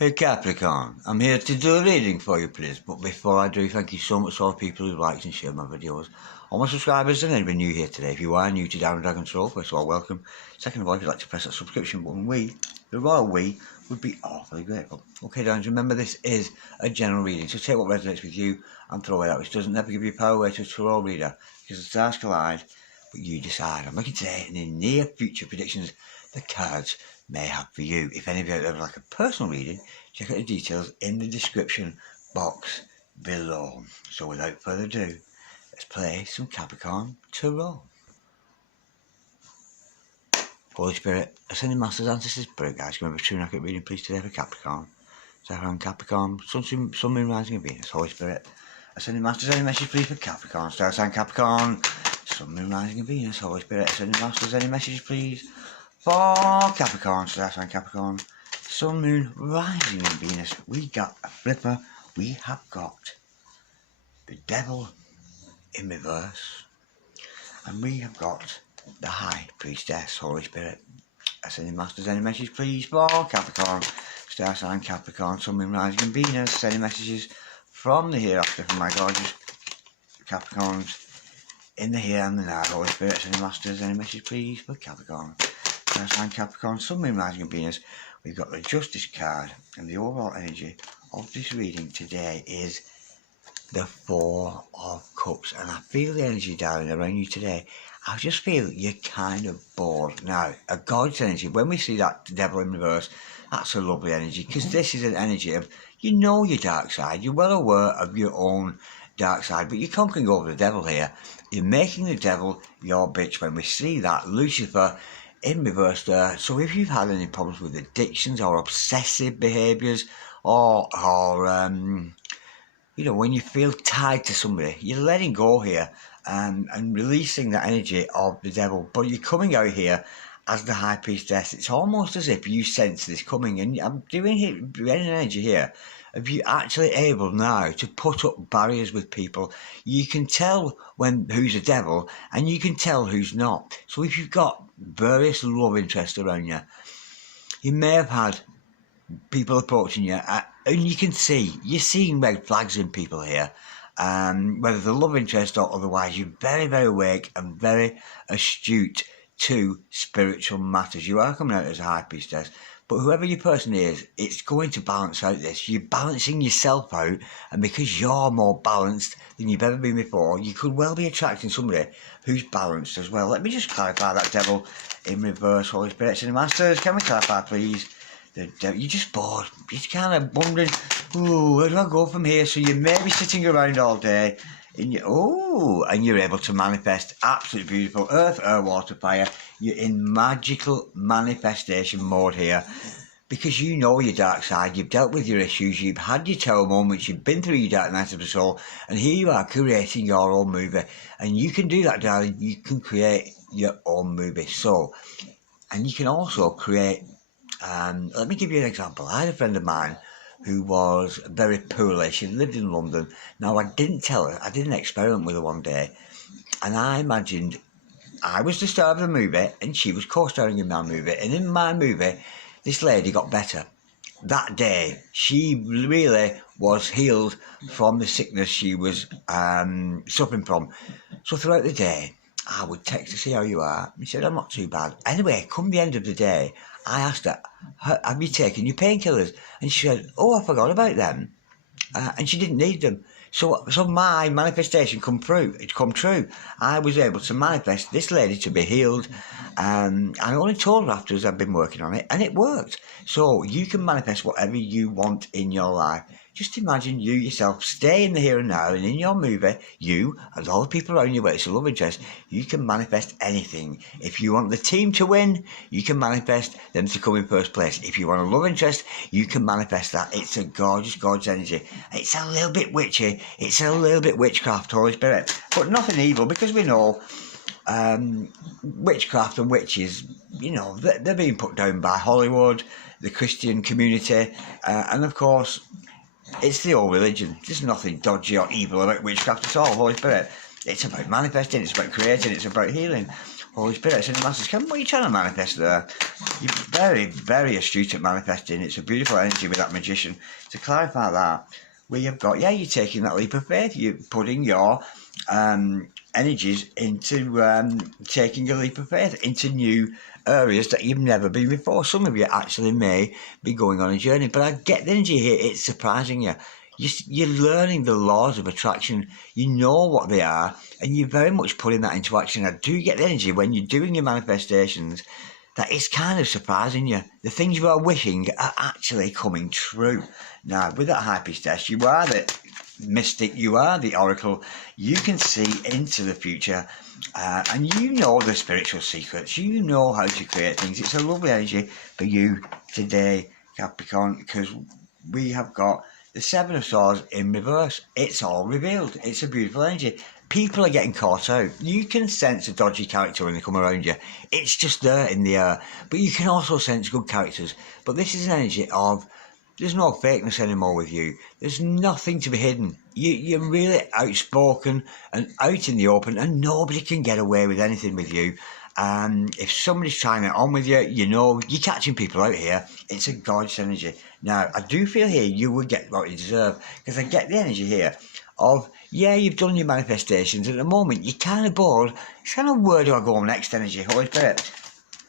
Hey Capricorn, I'm here to do a reading for you please, but before I do, thank you so much to all the people who liked and shared my videos. All my subscribers and anybody new here today, if you are new to Down Dragon Soul, first of all welcome. Second of all, if you'd like to press that subscription button, the royal we, would be awfully grateful. Okay darlings, remember this is a general reading, so take what resonates with you and throw it out, which doesn't never give you power away to a tarot reader, because the stars collide, but you decide. I'm looking today in the near future predictions the cards may have for you. If any of you out there would like a personal reading, check out the details in the description box below. So without further ado, let's play some Capricorn Tarot. Holy Spirit, Ascending Masters, Ancestors, Spirit Guides, remember true and accurate reading please today for Capricorn. Saturn, Capricorn, Sun, Moon, Rising and Venus. Holy Spirit, Ascending Masters, any message please for Capricorn. Star sign Capricorn, Sun, Moon, Rising and Venus. Holy Spirit, Ascending Masters, any message please for Capricorn. Star sign Capricorn, Sun, Moon, Rising and Venus. We got a flipper. We have got the Devil in reverse. And we have got the High Priestess. Holy Spirit, Ascending Masters, any message please for Capricorn. Star sign Capricorn, Sun, Moon, Rising and Venus. Sending messages from the hereafter for my gorgeous Capricorns in the here and the now. Holy Spirit, Ascending Masters, any message please for Capricorn. Star sign Capricorn, Sun, Moon, Rising and Venus. We've got the Justice card, and the overall energy of this reading today is the Four of Cups. And I feel the energy down around you today. I just feel you're kind of bored. Now, a God's energy, when we see that Devil in reverse, that's a lovely energy, because this is an energy of, you know your dark side, you're well aware of your own dark side, but you're conquering over the devil here. You're making the devil your bitch when we see that Lucifer in reverse there. So if you've had any problems with addictions or obsessive behaviours or you know, when you feel tied to somebody, you're letting go here and releasing that energy of the devil, but you're coming out here as the High Priestess. It's almost as if you sense this coming, and I'm doing an energy here. If you're actually able now to put up barriers with people, you can tell who's a devil and you can tell who's not. So if you've got various love interests around you, you may have had people approaching you, and you can see, you're seeing red flags in people here. Whether they're love interest or otherwise, you're very, very awake and very astute to spiritual matters. You are coming out as a High Priestess, but whoever your person is, it's going to balance out this. You're balancing yourself out, and because you're more balanced than you've ever been before, you could well be attracting somebody who's balanced as well. Let me just clarify that Devil in reverse. Holy Spirit, and Masters, can we clarify please? The devil, you're just bored. You're kind of wondering, ooh, where do I go from here? So you may be sitting around all day, and you're able to manifest absolutely beautiful earth, air, water, fire. You're in magical manifestation mode here, because you know your dark side. You've dealt with your issues. You've had your terror moments. You've been through your dark night of the soul, and here you are creating your own movie. And you can do that, darling. You can create your own movie. So, and you can also create. Let me give you an example. I had a friend of mine who was very poorly. She lived in London. Now, I didn't tell her. I did an experiment with her one day, and I imagined I was the star of the movie and she was co-starring in my movie. And in my movie, this lady got better. That day, she really was healed from the sickness she was suffering from. So throughout the day, I would text to see how you are. She said, I'm not too bad. Anyway, come the end of the day, I asked her, have you taken your painkillers? And she said, oh, I forgot about them. And she didn't need them. So my manifestation come true. I was able to manifest this lady to be healed. I only told her afterwards I've been working on it, and it worked. So you can manifest whatever you want in your life. Just imagine you yourself stay in the here and now, and in your movie, you and all the people around you where it's a love interest, you can manifest anything. If you want the team to win, you can manifest them to come in first place. If you want a love interest, you can manifest that. It's a gorgeous, gorgeous energy. It's a little bit witchy. It's a little bit witchcraft, Holy Spirit, but nothing evil, because we know witchcraft and witches, you know, they're being put down by Hollywood, the Christian community, and of course, it's the old religion. There's nothing dodgy or evil about witchcraft at all, Holy Spirit. It's about manifesting, it's about creating, it's about healing. Holy Spirit, sending masters, what are you trying to manifest there? You're very, very astute at manifesting. It's a beautiful energy with that magician. To clarify that, we have got, you're taking that leap of faith. You're putting your energies into taking a leap of faith into new areas that you've never been before. Some of you actually may be going on a journey, but I get the energy here. It's surprising you. You're learning the laws of attraction. You know what they are, and you're very much putting that into action. I do get the energy when you're doing your manifestations that it's kind of surprising you. The things you are wishing are actually coming true. Now, with that high priestess, you are the mystic, you are the oracle. You can see into the future, and you know the spiritual secrets. You know how to create things. It's a lovely energy for you today, Capricorn, because we have got the Seven of Swords in reverse. It's all revealed. It's a beautiful energy. People are getting caught out. You can sense a dodgy character when they come around you. It's just there in the air. But you can also sense good characters. But this is an energy of, there's no fakeness anymore with you. There's nothing to be hidden. You're really outspoken and out in the open, and nobody can get away with anything with you. If somebody's trying it on with you, you know, you're catching people out here. It's a gorgeous energy. Now, I do feel here you will get what you deserve, because I get the energy here of, you've done your manifestations. At the moment, you're kind of bored. It's kind of, where do I go next energy? Holy Spirit.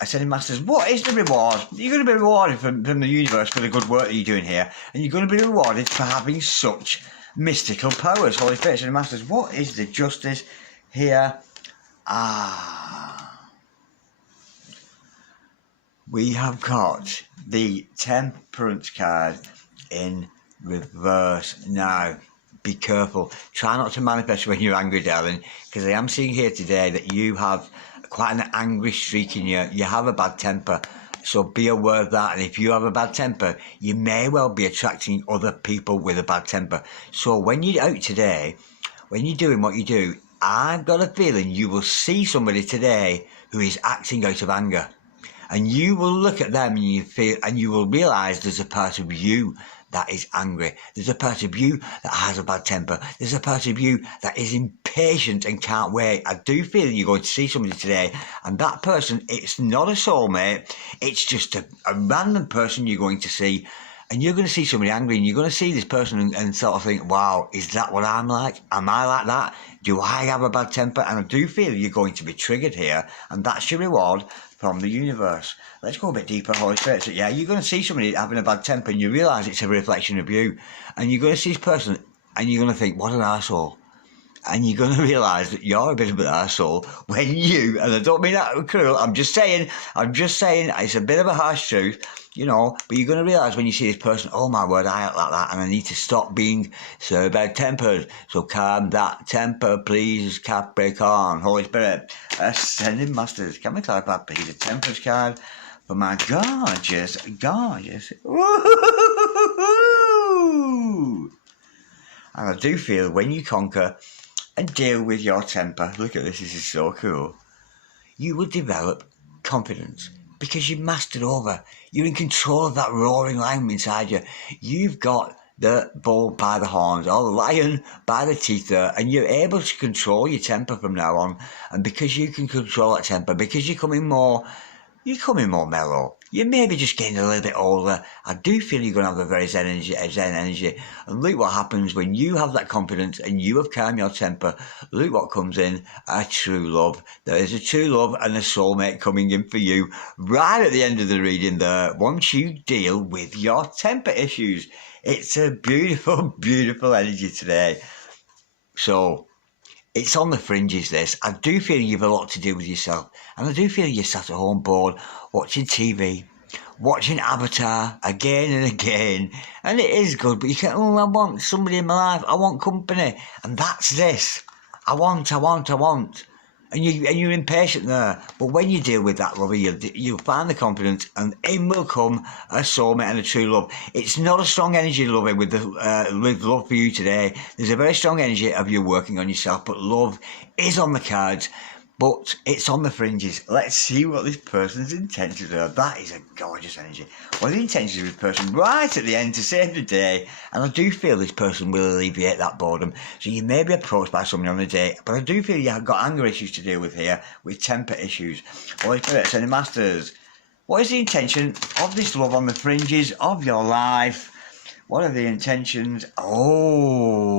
Ascending Masters, what is the reward? You're going to be rewarded from the universe for the good work that you're doing here. And you're going to be rewarded for having such mystical powers. Holy Spirit, Ascending Masters, what is the justice here? We have got the Temperance card in reverse. Now, be careful. Try not to manifest when you're angry, darling, because I am seeing here today that you have quite an angry streak in you. You have a bad temper. So be aware of that. And if you have a bad temper, you may well be attracting other people with a bad temper. So when you're out today, when you're doing what you do, I've got a feeling you will see somebody today who is acting out of anger. And you will look at them and you will realise there's a part of you that is angry. There's a part of you that has a bad temper. There's a part of you that is impatient and can't wait. I do feel you're going to see somebody today, and that person, it's not a soulmate. It's just a random person you're going to see. And you're going to see somebody angry, and you're going to see this person and sort of think, wow, is that what I'm like? Am I like that? Do I have a bad temper? And I do feel you're going to be triggered here, and that's your reward from the universe. Let's go a bit deeper, Holy Spirit. So, you're going to see somebody having a bad temper, and you realise it's a reflection of you. And you're going to see this person, and you're going to think, what an arsehole. And you're going to realise that you're a bit of an arsehole when you, and I don't mean that cruel, I'm just saying, it's a bit of a harsh truth, you know, but you're going to realise when you see this person, oh my word, I act like that, and I need to stop being so bad-tempered. So calm that temper, please, Capricorn. Holy Spirit, Ascending Masters, can we clarify, please, a Temperance card for my gorgeous. Woo-hoo-hoo-hoo-hoo-hoo. And I do feel when you conquer and deal with your temper, look at this is so cool, you will develop confidence because you've mastered over. You're in control of that roaring lion inside you. You've got the bull by the horns or the lion by the teeth there, and you're able to control your temper from now on. And because you can control that temper, because you're coming more mellow. You may be just getting a little bit older. I do feel you're going to have a very zen energy. And look what happens when you have that confidence and you have calmed your temper. Look what comes in, a true love. There is a true love and a soulmate coming in for you right at the end of the reading there, once you deal with your temper issues. It's a beautiful, beautiful energy today. So, it's on the fringes, this. I do feel you've a lot to do with yourself. And I do feel you're sat at home bored, watching TV, watching Avatar again and again. And it is good, but you can't, I want somebody in my life. I want company. And that's this. I want. And you're impatient there. But when you deal with that, lover, you'll find the confidence, and in will come a soulmate and a true love. It's not a strong energy, lover, with love for you today. There's a very strong energy of you working on yourself, but love is on the cards. but it's on the fringes. Let's see what this person's intentions are. That is a gorgeous energy. Well, the intentions of this person right at the end to save the day, and I do feel this person will alleviate that boredom. So you may be approached by somebody on a date, but I do feel you've got anger issues to deal with here, with temper issues. Holy Spirit, Sending Masters, what is the intention of this love on the fringes of your life? What are the intentions? Oh,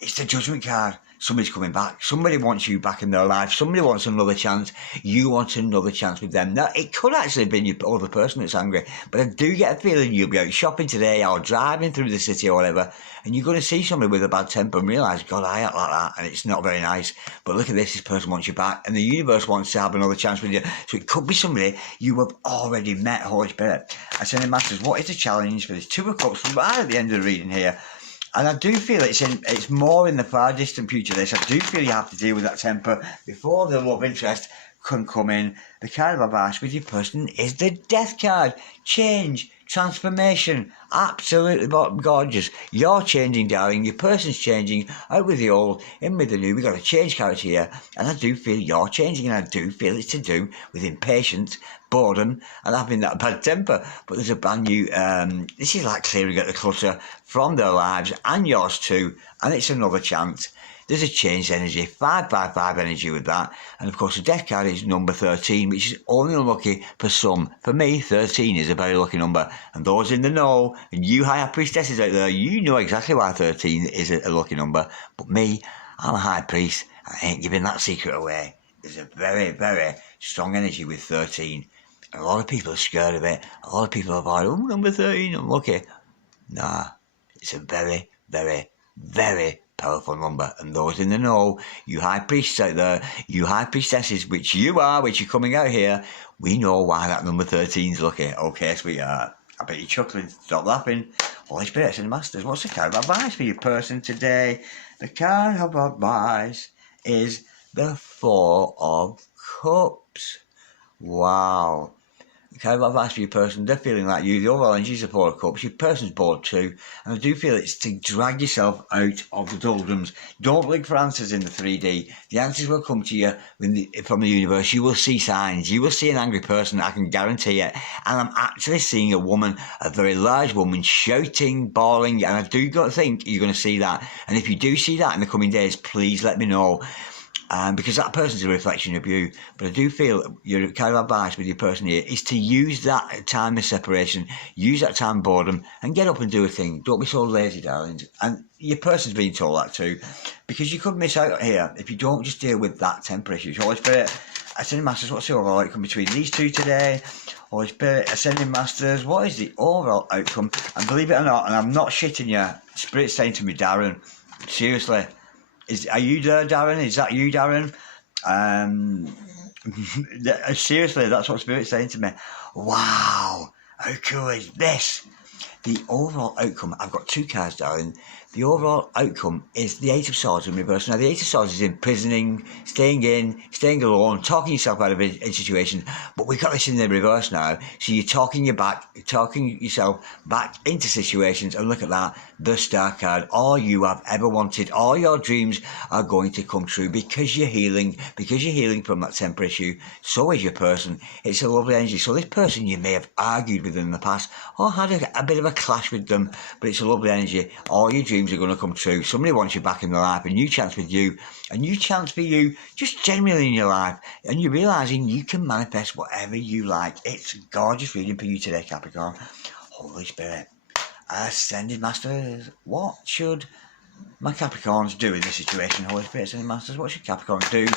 it's the Judgment card. Somebody's coming back. Somebody wants you back in their life. Somebody wants another chance. You want another chance with them. Now, it could actually have been your other person that's angry, but I do get a feeling you'll be out shopping today or driving through the city or whatever, and you're going to see somebody with a bad temper and realise, God, I act like that, and it's not very nice. But look at this person wants you back, and the universe wants to have another chance with you. So it could be somebody you have already met, Holy Spirit. I say, Masters, what is the challenge for this Two of Cups right at the end of the reading here? And I do feel it's more in the far distant future. This, I do feel you have to deal with that temper before the love interest can come in. The card of advice with your person is the Death card. Change, transformation, absolutely gorgeous. You're changing, darling. Your person's changing. Out with the old, in with the new. We've got a change character here, and I do feel you're changing, and I do feel it's to do with impatience, boredom, and having that bad temper. But there's a brand new, this is like clearing out the clutter from their lives and yours too, and it's another chance. There's a changed energy, 555 energy with that. And of course the Death card is number 13, which is only unlucky for some. For me, 13 is a very lucky number. And those in the know, and you higher priestesses out there, you know exactly why 13 is a lucky number. But me, I'm a high priest, and I ain't giving that secret away. There's a very, very strong energy with 13. And a lot of people are scared of it. A lot of people are like, oh, number 13, I'm lucky. Nah, it's a very, very, very powerful number. And those in the know, you high priests out there, you high priestesses, which you are, which you're coming out here, we know why that number 13 is lucky. Okay, sweetheart, I bet you're chuckling. Stop laughing. Holy Spirits and Masters, what's the card of advice for your person today? The card of advice is the Four of Cups. Wow. Kind of advice for your person, they're feeling like you, the overall energy is the Four of Cups, your person's bored too, and I do feel it's to drag yourself out of the doldrums. Don't look for answers in the 3D. The answers will come to you from the universe. You will see signs. You will see an angry person, I can guarantee it. And I'm actually seeing a woman, a very large woman, shouting, bawling, and I do think you're going to see that. And if you do see that in the coming days, please let me know. Because that person's a reflection of you. But I do feel your kind of advice with your person here is to use that time of separation, use that time of boredom, and get up and do a thing. Don't be so lazy, darlings. And your person's being told that too, because you could miss out here if you don't just deal with that temper issue. Holy Spirit, Ascending Masters, what's the overall outcome between these two today? Holy Spirit, Ascending Masters, what is the overall outcome? And believe it or not, and I'm not shitting you, Spirit's saying to me, Darren, seriously, are you there, Darren? Is that you, Darren? Seriously, that's what Spirit's saying to me. Wow, how cool is this? The overall outcome, I've got two cards, darling. The overall outcome is the Eight of Swords in reverse. Now, the Eight of Swords is imprisoning, staying alone, talking yourself out of a situation. But we've got this in the reverse now. So you're talking yourself back into situations. And look at that, the Star card. All you have ever wanted, all your dreams are going to come true because you're healing from that temper issue. So is your person. It's a lovely energy. So this person you may have argued with in the past or had a bit of a clash with them, but it's a lovely energy. All your dreams are going to come true. Somebody wants you back in their life, a new chance with you, a new chance for you, just generally in your life, and you're realising you can manifest whatever you like. It's a gorgeous reading for you today, Capricorn. Holy Spirit, Ascended Masters, what should my Capricorns do in this situation? Holy Spirit, Ascended Masters, what should Capricorn do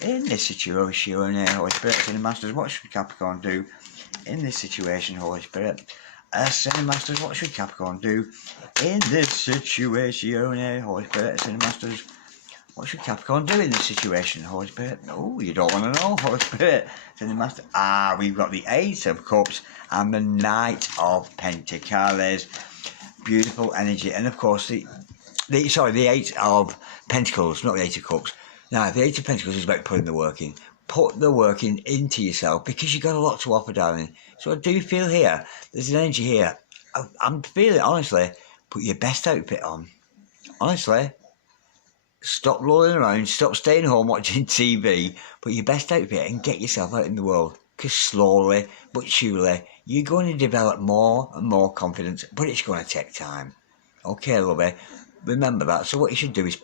in this situation? Holy Spirit, Ascended Masters, what should Capricorn do in this situation? Holy Spirit, Ascending Masters, what should Capricorn do in this situation? Holy Spirit, Ascending Masters, what should Capricorn do in this situation? Holy Spirit, oh, you don't want to know. Holy Spirit, Ascending Master, we've got the Eight of Cups and the Knight of Pentacles. Beautiful energy, and of course the Eight of Pentacles, not the Eight of Cups. Now, the Eight of Pentacles is about putting the work in. Put the work in into yourself because you've got a lot to offer, darling. So I do feel here, there's an energy here. I'm feeling, honestly, put your best outfit on. Honestly, Stop rolling around, stop staying home watching TV, put your best outfit and get yourself out in the world. Because slowly but surely, you're going to develop more and more confidence, but it's going to take time. Okay, lovey, remember that. So what you should do is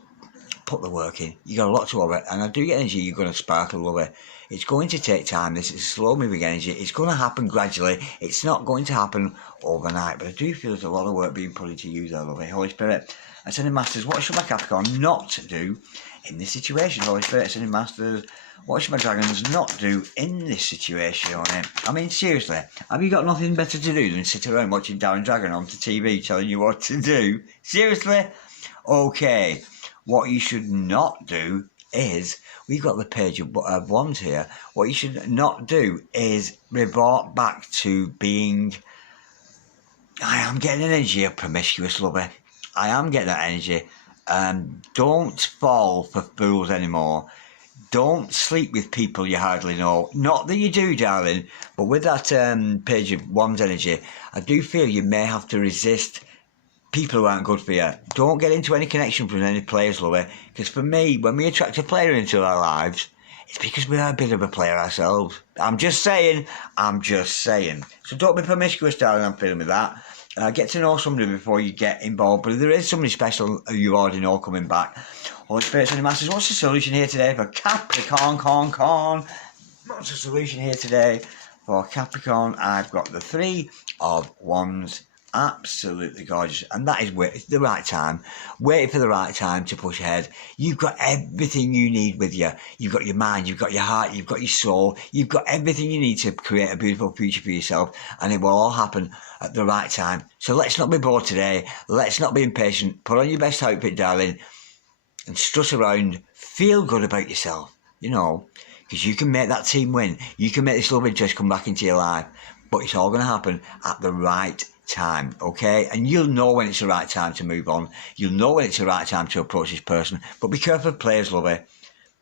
put the work in. You got a lot to over, and I do get energy. You're going to sparkle, lovey. It's going to take time. This is slow moving energy. It's going to happen gradually. It's not going to happen overnight. But I do feel there's a lot of work being put into you, though, lovey. Holy Spirit, Ascending Masters, what should my Capricorn not do in this situation? Holy Spirit, Ascending Masters, what should my Dragons not do in this situation? I mean, seriously, have you got nothing better to do than sit around watching Darren Dragon on the TV telling you what to do? Seriously? Okay. What you should not do is, we've got the Page of Wands here, what you should not do is revert back to being, I am getting an energy of promiscuous, lovey. I am getting that energy. Don't fall for fools anymore. Don't sleep with people you hardly know. Not that you do, darling, but with that Page of Wands energy, I do feel you may have to resist people who aren't good for you. Don't get into any connection with any players, lovey, because for me, when we attract a player into our lives, it's because we are a bit of a player ourselves. I'm just saying. So don't be promiscuous, darling, I'm feeling with that. Get to know somebody before you get involved, but if there is somebody special who you already know coming back, Holy Spirit and the Masters, what's the solution here today for Capricorn? What's the solution here today for Capricorn? I've got the Three of Wands. Absolutely gorgeous, and that is the right time. Waiting for the right time to push ahead. You've got everything you need with you. You've got your mind, you've got your heart, you've got your soul. You've got everything you need to create a beautiful future for yourself, and it will all happen at the right time. So let's not be bored today. Let's not be impatient. Put on your best outfit, darling, and strut around. Feel good about yourself, because you can make that team win. You can make this love interest come back into your life, but it's all going to happen at the right time, okay? And you'll know when it's the right time to move on. You'll know when it's the right time to approach this person. But be careful of players, lovey.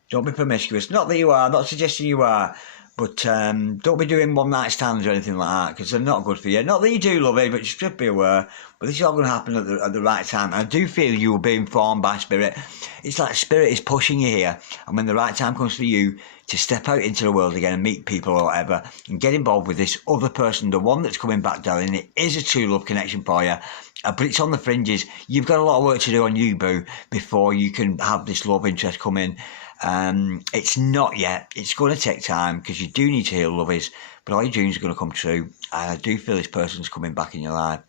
Don't be promiscuous. Not that you are, not suggesting you are, but don't be doing one-night stands or anything like that, because they're not good for you. Not that you do, lovey, but just be aware. But this is all going to happen at the right time. And I do feel you will be informed by Spirit. It's like Spirit is pushing you here. And when the right time comes for you to step out into the world again and meet people or whatever and get involved with this other person, the one that's coming back, darling, it is a true love connection for you. But it's on the fringes. You've got a lot of work to do on you, boo, before you can have this love interest come in. It's not yet. It's going to take time because you do need to heal, lovies. But all your dreams are going to come true. And I do feel this person's coming back in your life.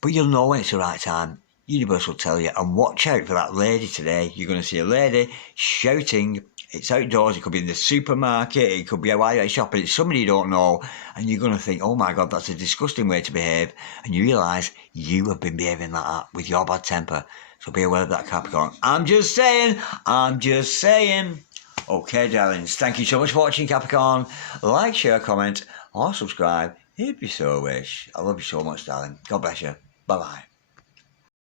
But you'll know when it's the right time. Universe will tell you. And watch out for that lady today. You're going to see a lady shouting. It's outdoors. It could be in the supermarket. It could be while you're shopping. It's somebody you don't know. And you're going to think, oh my God, that's a disgusting way to behave. And you realise you have been behaving like that with your bad temper. So be aware of that, Capricorn. I'm just saying. Okay, darlings. Thank you so much for watching, Capricorn. Like, share, comment, or subscribe if you so wish. I love you so much, darling. God bless you. Bye-bye.